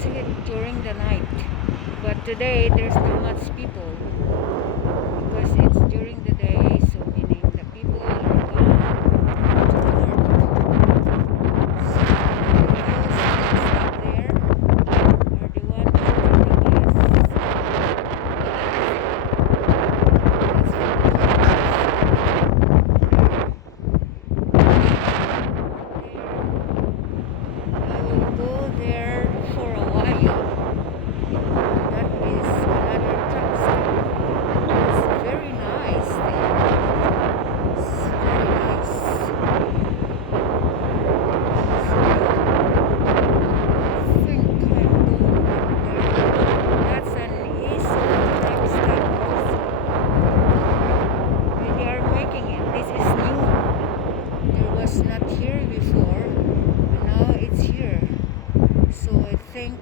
sleep during the night. But today there's not much people because it's during the day, so meaning the people are gone to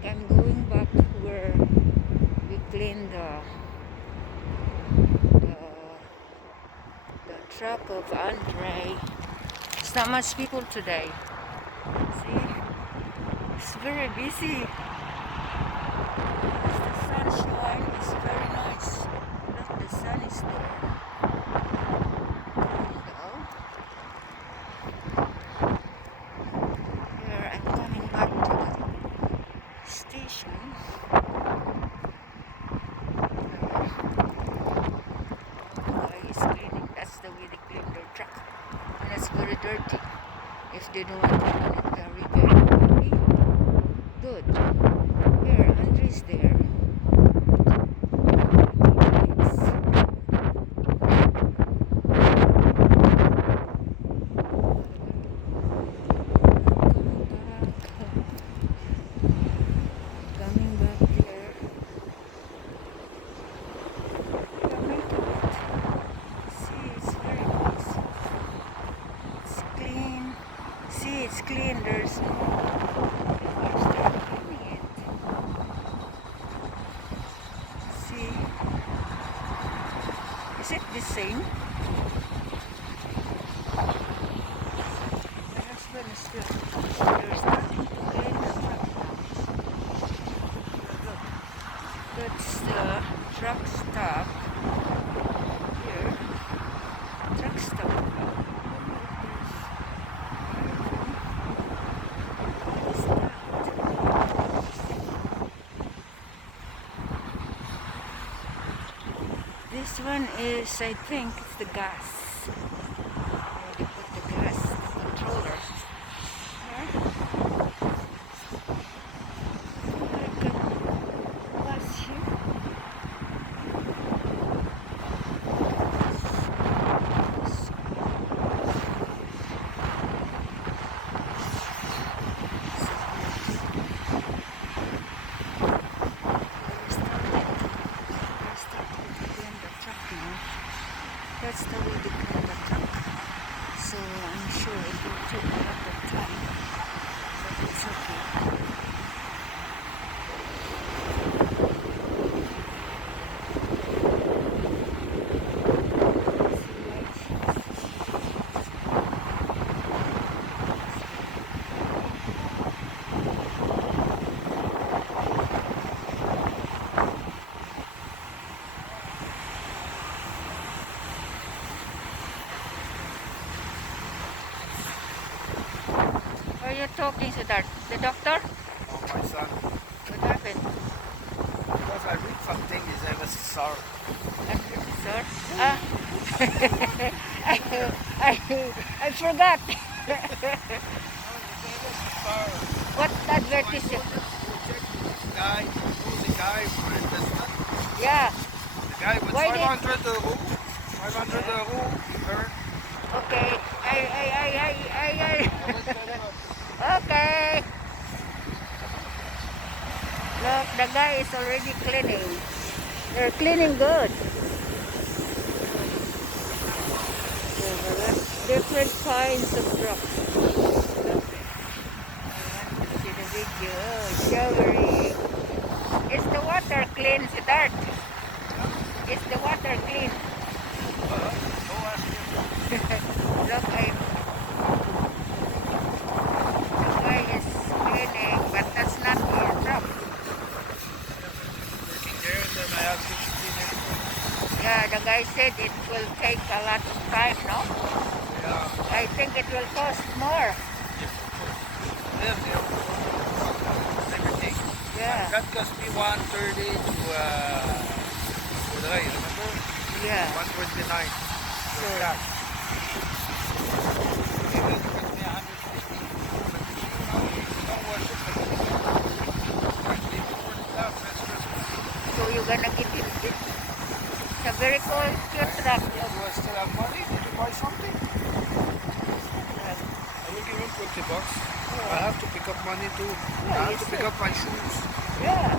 I'm going back where we clean the, the truck of Andre. It's not much people today. See? It's very busy. The sunshine is very nice. Look, the sun is there. Here, I'm coming back to the station. That's the way they clean their truck, and it's very dirty. If they don't want to clean it very good. Here, Andre's there. Coming back there. It's clean, there's no people start cleaning it. See, is it the same? My husband is still, there's nothing to clean the truck now. Look, that's the truck stop here. Truck stop. This one is, I think, it's the gas. Where they put the gas, the controller. Here. Pass here. That's the way they clean the truck. So I'm sure it will take a lot of time, but it's okay. Are you talking to the doctor? Oh, my son. What happened? Because I read something, he said, was sorry. Sir? I forgot. What advertisement? Guy, who's the guy for investment? Yeah. The guy with Why 500 euro. 500 euro. Okay. Okay. Look, the guy is already cleaning. They're cleaning good. Different kinds of trucks. See the video. Showering. Is the water clean, Siddharth? Is the water clean? Look, the guy is cleaning, but that's not our truck. I said it will take a lot of time, no? Yeah. I think it will cost more. Then they'll everything. Yeah, That cost me 130 to remember? yeah. 129 for Sure. cash. And then it cost me 150. But you know, don't wash it, but leave it for the stuff. That's Christmas. So you're gonna get it. It's a very cool, cute truck. Do I still have money? Did you buy something? Right. I will give him $20. Yeah. I have to pick up money too. Yeah, I have you to pick should. up my shoes. Yeah.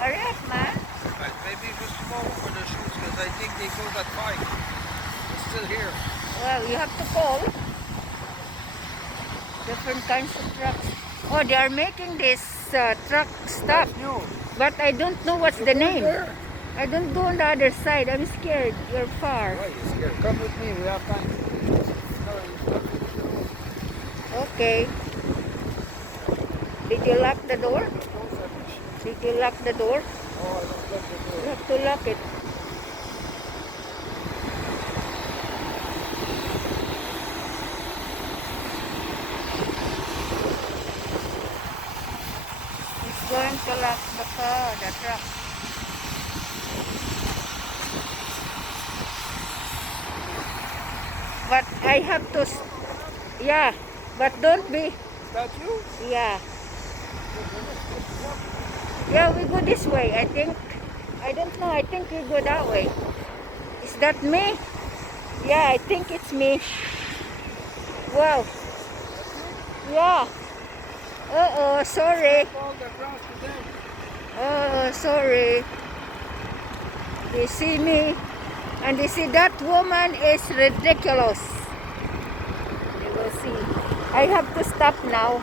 Hurry up, man. Maybe just tomorrow for the shoes because I think they go that bike. It's still here. Well, you have to call different kinds of trucks. Oh, they are making this truck stop, That's new. but I don't know what's the name. There. I don't go on the other side. I'm scared. You're far. Why you scared? Come with me. We have time. Okay. Did you lock the door? Did you lock the door? Oh, I don't lock the You door. have to lock it. He's going to lock the car, the truck. But I have to, yeah, but don't be, Is that you? yeah. Yeah, we go this way, I think. I don't know, I think we go that way. Is that me? Yeah, I think it's me. Wow. Yeah. Uh-oh, sorry. All the grass today. Oh, sorry. They see me and they see that woman is ridiculous. You will see. I have to stop now.